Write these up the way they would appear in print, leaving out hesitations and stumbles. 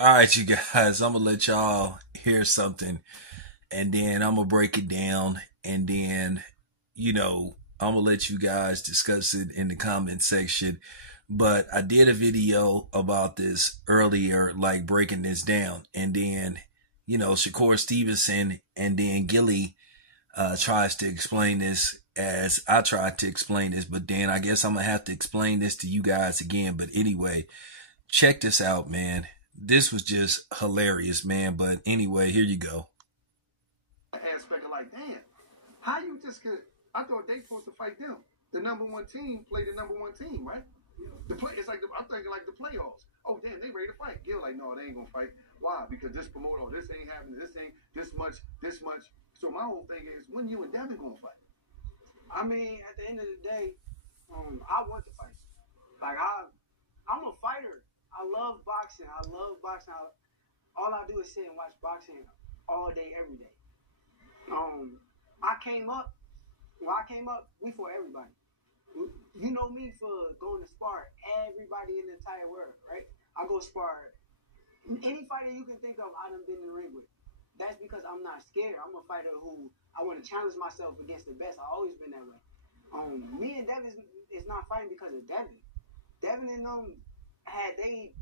All right, you guys, I'm gonna let y'all hear something and then I'm gonna break it down and then, I'm gonna let you guys discuss it in the comment section. But I did a video about this earlier, like breaking this down. And then, Shakur Stevenson and then Gilly tries to explain this as I tried to explain this. But then I guess I'm gonna have to explain this to you guys again. But anyway, check this out, man. This was just hilarious, man. But anyway, here you go. Aspect of like, damn, how you just could? I thought they supposed to fight them. The number one team play the number one team, right? The play, it's like I'm thinking like the playoffs. Oh damn, they ready to fight. Gil like, no, they ain't gonna fight. Why? Because this promoter, this ain't happening. This ain't this much. So my whole thing is, when you and Devin gonna fight? I mean, at the end of the day, I want to fight. Like I'm a fighter. I love boxing. All I do is sit and watch boxing all day, every day. When I came up, we fought everybody. You know me for going to spar everybody in the entire world, right? I go spar any fighter you can think of. I done been in the ring with. That's because I'm not scared. I'm a fighter who I want to challenge myself against the best. I've always been that way. Me and Devin is not fighting because of Devin. Devin and had they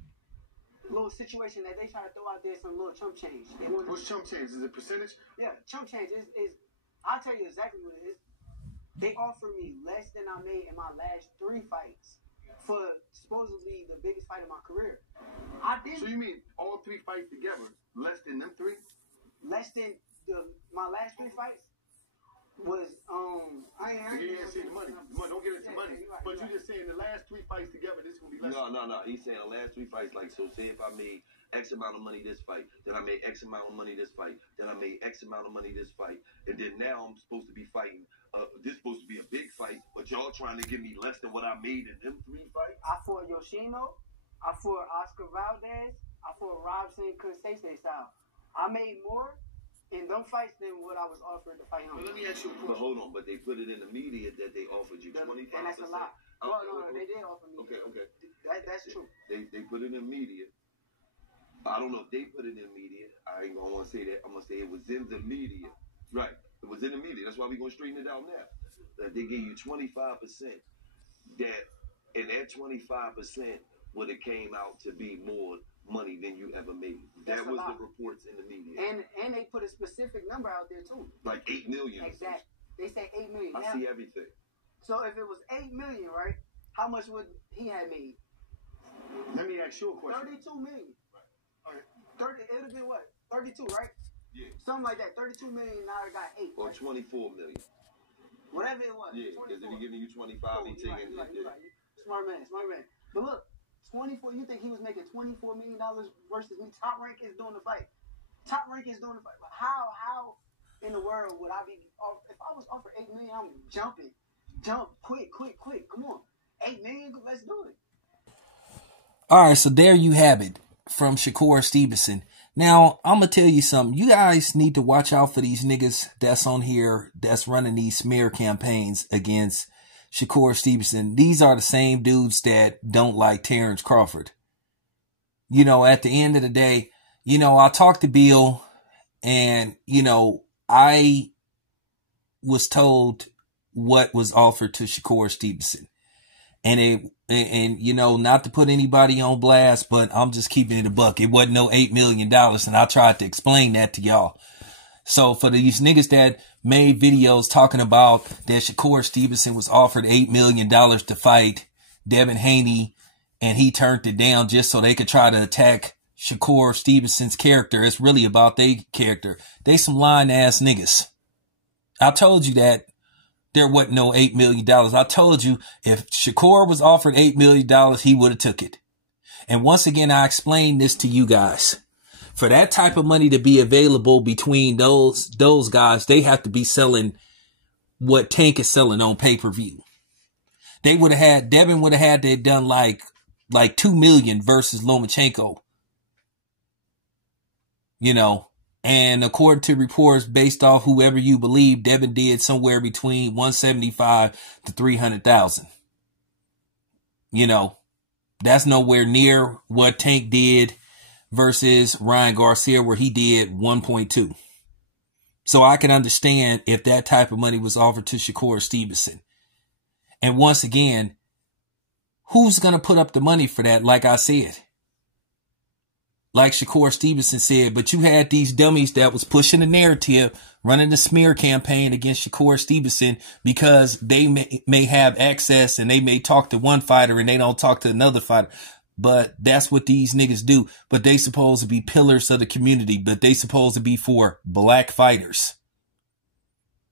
little situation that they try to throw out there, some little chump change. What's chump change? Is it percentage? Yeah, chump change is I'll tell you exactly what it is. They offered me less than I made in my last 3 fights for supposedly the biggest fight of my career. I didn't. So you mean all 3 fights together, less than them 3? Less than my last 3 fights was You didn't see the money. Don't get into money. Right, but you just saying the last 3 fights together, this gonna be less. No. He's saying the last 3 fights. Like, so say if I made X amount of money this fight, then I made X amount of money this fight, then I made X amount of money this fight, and then now I'm supposed to be fighting. This is supposed to be a big fight, but y'all trying to give me less than what I made in them 3 fights. I fought Yoshino, I fought Oscar Valdez, I fought Robson Consese style. I made more in them fights than what I was offered to fight him. But let me ask you a question. But hold on, but they put it in the media that they offered you 25%. And that's a lot. Well, no, they did offer me. Okay. That's true. They put it in media. I don't know if they put it in media. I ain't gonna want to say that. I'm gonna say it was in the media. Right. It was in the media. That's why we're gonna straighten it out now. They gave you 25%. And that 25% would have came out to be more money than you ever made. That was the reports in the media. And they put a specific number out there too. Like 8 million. Exactly. They say 8 million. I see everything. So if it was 8 million, right? How much would he have made? Let me ask you a question. 32 million. Right. 30. It would have been what? 32, right? Yeah. Something like that. 32 million. Now it got 8. Or right? 24 million. Whatever it was. Yeah. Because if he giving you 25, he taking right. Smart man. But look. 24. You think he was making $24 million versus me? Top Rank is doing the fight. But how in the world would I be? If I was offered 8 million, I'm jumping. Jump quick. Come on, 8 million. Let's do it. All right, so there you have it from Shakur Stevenson. Now I'm gonna tell you something. You guys need to watch out for these niggas that's on here that's running these smear campaigns against Shakur Stevenson. These are the same dudes that don't like Terrence Crawford. At the end of the day, I talked to Bill and, I was told what was offered to Shakur Stevenson. And not to put anybody on blast, but I'm just keeping it a buck. It wasn't no $8 million. And I tried to explain that to y'all. So for these niggas that made videos talking about that Shakur Stevenson was offered $8 million to fight Devin Haney and he turned it down just so they could try to attack Shakur Stevenson's character. It's really about their character. They some lying ass niggas. I told you that there wasn't no $8 million. I told you if Shakur was offered $8 million, he would have took it. And once again, I explained this to you guys. For that type of money to be available between those guys, they have to be selling what Tank is selling on pay-per-view. Devin would have had to have done like 2 million versus Lomachenko. And according to reports based off whoever you believe, Devin did somewhere between 175 to 300,000. That's nowhere near what Tank did versus Ryan Garcia, where he did 1.2. So I can understand if that type of money was offered to Shakur Stevenson. And once again, who's going to put up the money for that? Like I said, like Shakur Stevenson said, but you had these dummies that was pushing the narrative, running the smear campaign against Shakur Stevenson because they may have access and they may talk to one fighter and they don't talk to another fighter. But that's what these niggas do. But they supposed to be pillars of the community, but they supposed to be for black fighters.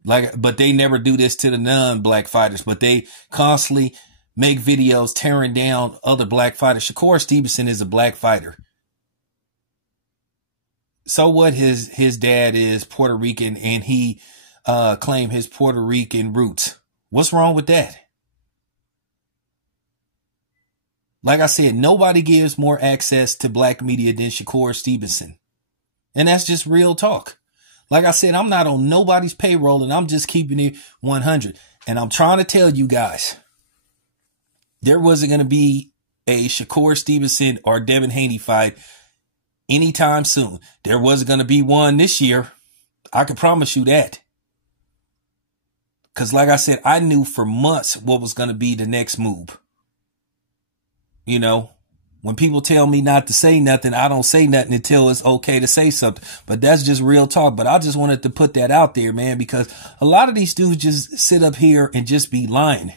But they never do this to the non-black fighters, but they constantly make videos tearing down other black fighters. Shakur Stevenson is a black fighter. So what, his dad is Puerto Rican and he claimed his Puerto Rican roots. What's wrong with that? Like I said, nobody gives more access to black media than Shakur Stevenson. And that's just real talk. Like I said, I'm not on nobody's payroll and I'm just keeping it 100. And I'm trying to tell you guys, there wasn't going to be a Shakur Stevenson or Devin Haney fight anytime soon. There wasn't going to be one this year. I can promise you that. Because like I said, I knew for months what was going to be the next move. You know, when people tell me not to say nothing, I don't say nothing until it's okay to say something. But that's just real talk. But I just wanted to put that out there, man, because a lot of these dudes just sit up here and just be lying.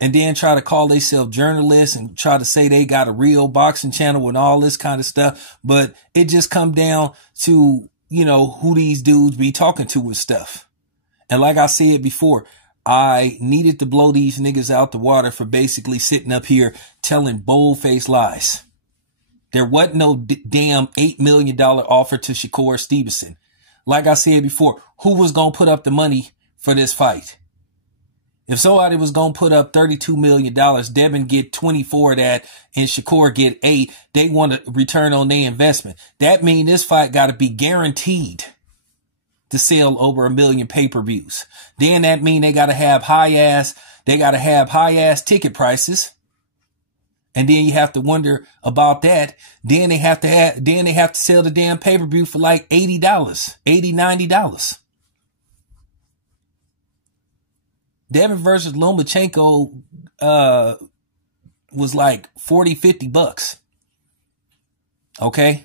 And then try to call themselves journalists and try to say they got a real boxing channel and all this kind of stuff. But it just come down to, you know, who these dudes be talking to with stuff. And like I said before, I needed to blow these niggas out the water for basically sitting up here telling bold-faced lies. There wasn't no damn $8 million offer to Shakur Stevenson. Like I said before, who was going to put up the money for this fight? If somebody was going to put up $32 million, Devin get 24 of that and Shakur get 8, they want a return on their investment. That means this fight got to be guaranteed to sell over 1 million pay-per-views. Then that mean they got to have high ass ticket prices. And then you have to wonder about that. Then they have to sell the damn pay-per-view for like $80, $90. Devin versus Lomachenko was like $40-50. Okay.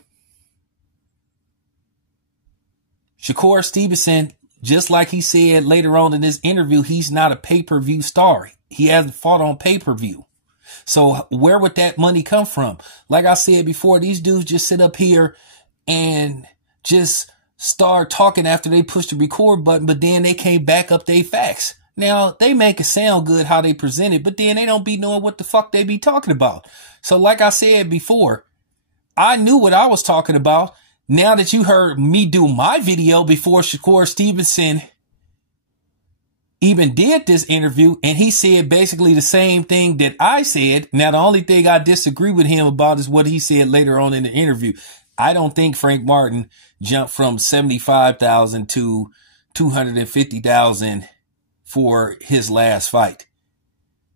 Shakur Stevenson, just like he said later on in this interview, he's not a pay-per-view star. He hasn't fought on pay-per-view. So where would that money come from? Like I said before, these dudes just sit up here and just start talking after they push the record button, but then they can't back up their facts. Now, they make it sound good how they present it, but then they don't be knowing what the fuck they be talking about. So like I said before, I knew what I was talking about. Now that you heard me do my video before Shakur Stevenson even did this interview, and he said basically the same thing that I said. Now, the only thing I disagree with him about is what he said later on in the interview. I don't think Frank Martin jumped from 75,000 to 250,000 for his last fight.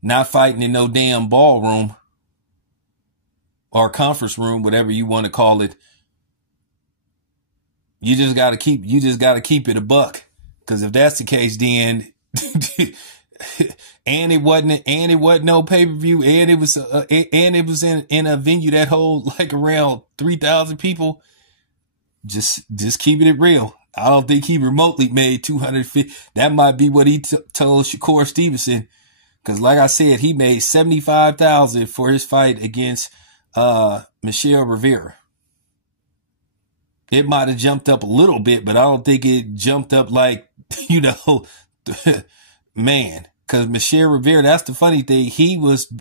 Not fighting in no damn ballroom or conference room, whatever you want to call it. You just got to keep it a buck. Cause if that's the case, then, and it wasn't no pay-per-view, and it was in a venue that hold like around 3,000 people. Just keeping it real. I don't think he remotely made 250. That might be what he told Shakur Stevenson. Cause like I said, he made 75,000 for his fight against, Michelle Rivera. It might have jumped up a little bit, but I don't think it jumped up like, you know, man, cause Michelle Rivera, that's the funny thing. He was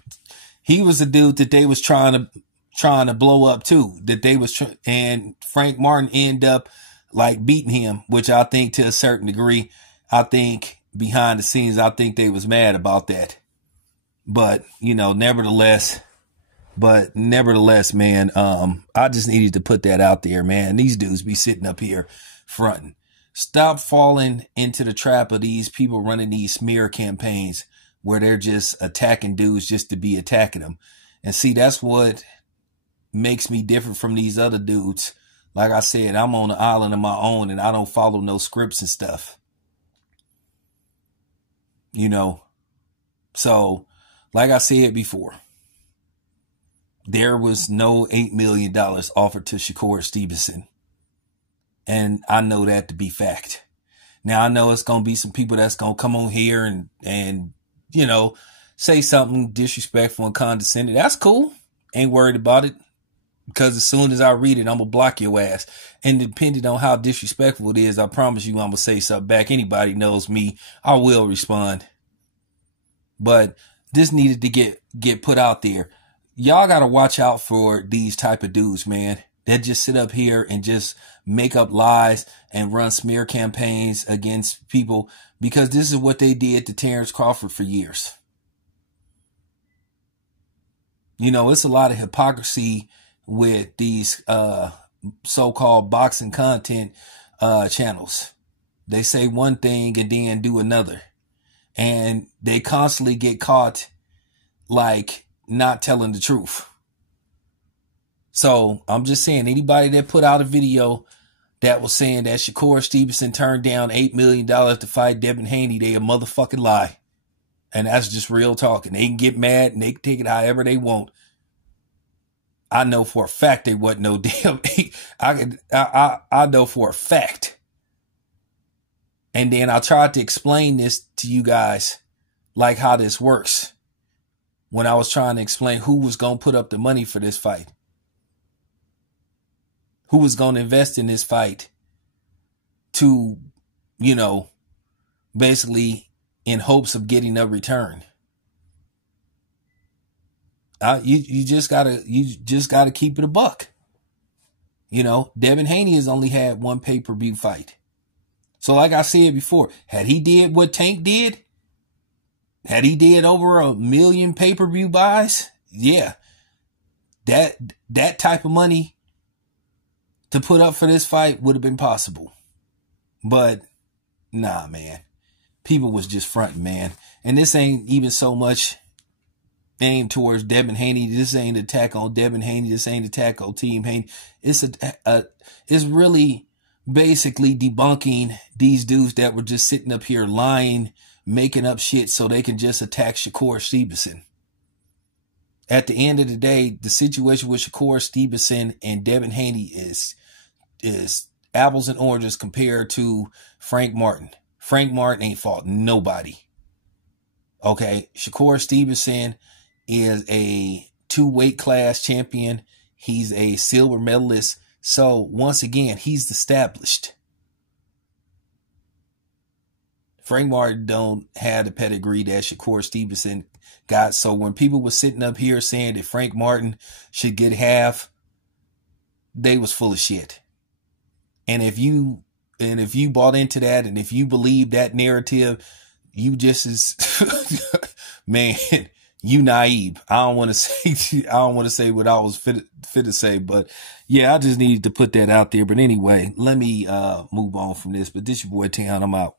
a dude that they was trying to blow up too, that they was, and Frank Martin ended up like beating him, which I think to a certain degree, I think behind the scenes, I think they was mad about that. But, you know, nevertheless, man, I just needed to put that out there, man. These dudes be sitting up here fronting. Stop falling into the trap of these people running these smear campaigns where they're just attacking dudes just to be attacking them. And see, that's what makes me different from these other dudes. Like I said, I'm on an island of my own and I don't follow no scripts and stuff. You know, so like I said before, there was no $8 million offered to Shakur Stevenson. And I know that to be fact. Now I know it's going to be some people that's going to come on here and, you know, say something disrespectful and condescending. That's cool. Ain't worried about it. Because as soon as I read it, I'm going to block your ass. And depending on how disrespectful it is, I promise you I'm going to say something back. Anybody knows me, I will respond. But this needed to get put out there. Y'all got to watch out for these type of dudes, man. That just sit up here and just make up lies and run smear campaigns against people. Because this is what they did to Terrence Crawford for years. You know, it's a lot of hypocrisy with these so-called boxing content channels. They say one thing and then do another. And they constantly get caught like not telling the truth. So I'm just saying, anybody that put out a video that was saying that Shakur Stevenson turned down $8 million to fight Devin Haney, they a motherfucking lie. And that's just real talking. They can get mad and they can take it however they want. I know for a fact they wasn't no damn. I know for a fact. And then I tried to explain this to you guys, like how this works. When I was trying to explain who was going to put up the money for this fight. Who was going to invest in this fight to, you know, basically in hopes of getting a return. You just gotta keep it a buck. You know, Devin Haney has only had one pay-per-view fight. So like I said before, had he did what Tank did, had he did over 1 million pay-per-view buys, yeah, that type of money to put up for this fight would have been possible. But nah, man, people was just fronting, man. And this ain't even so much aimed towards Devin Haney. This ain't an attack on Devin Haney. This ain't an attack on Team Haney. It's it's really basically debunking these dudes that were just sitting up here lying, making up shit so they can just attack Shakur Stevenson. At the end of the day, the situation with Shakur Stevenson and Devin Haney is apples and oranges compared to Frank Martin. Frank Martin ain't fought nobody. Okay, Shakur Stevenson is a 2 weight class champion. He's a silver medalist. So once again, he's established. Frank Martin don't have the pedigree that Shakur Stevenson got. So when people were sitting up here saying that Frank Martin should get half, they was full of shit. And if you bought into that, and if you believe that narrative, you just as man, you naive. I don't want to say what I was fit to say, but yeah, I just needed to put that out there. But anyway, let me move on from this. But this your boy Town. I'm out.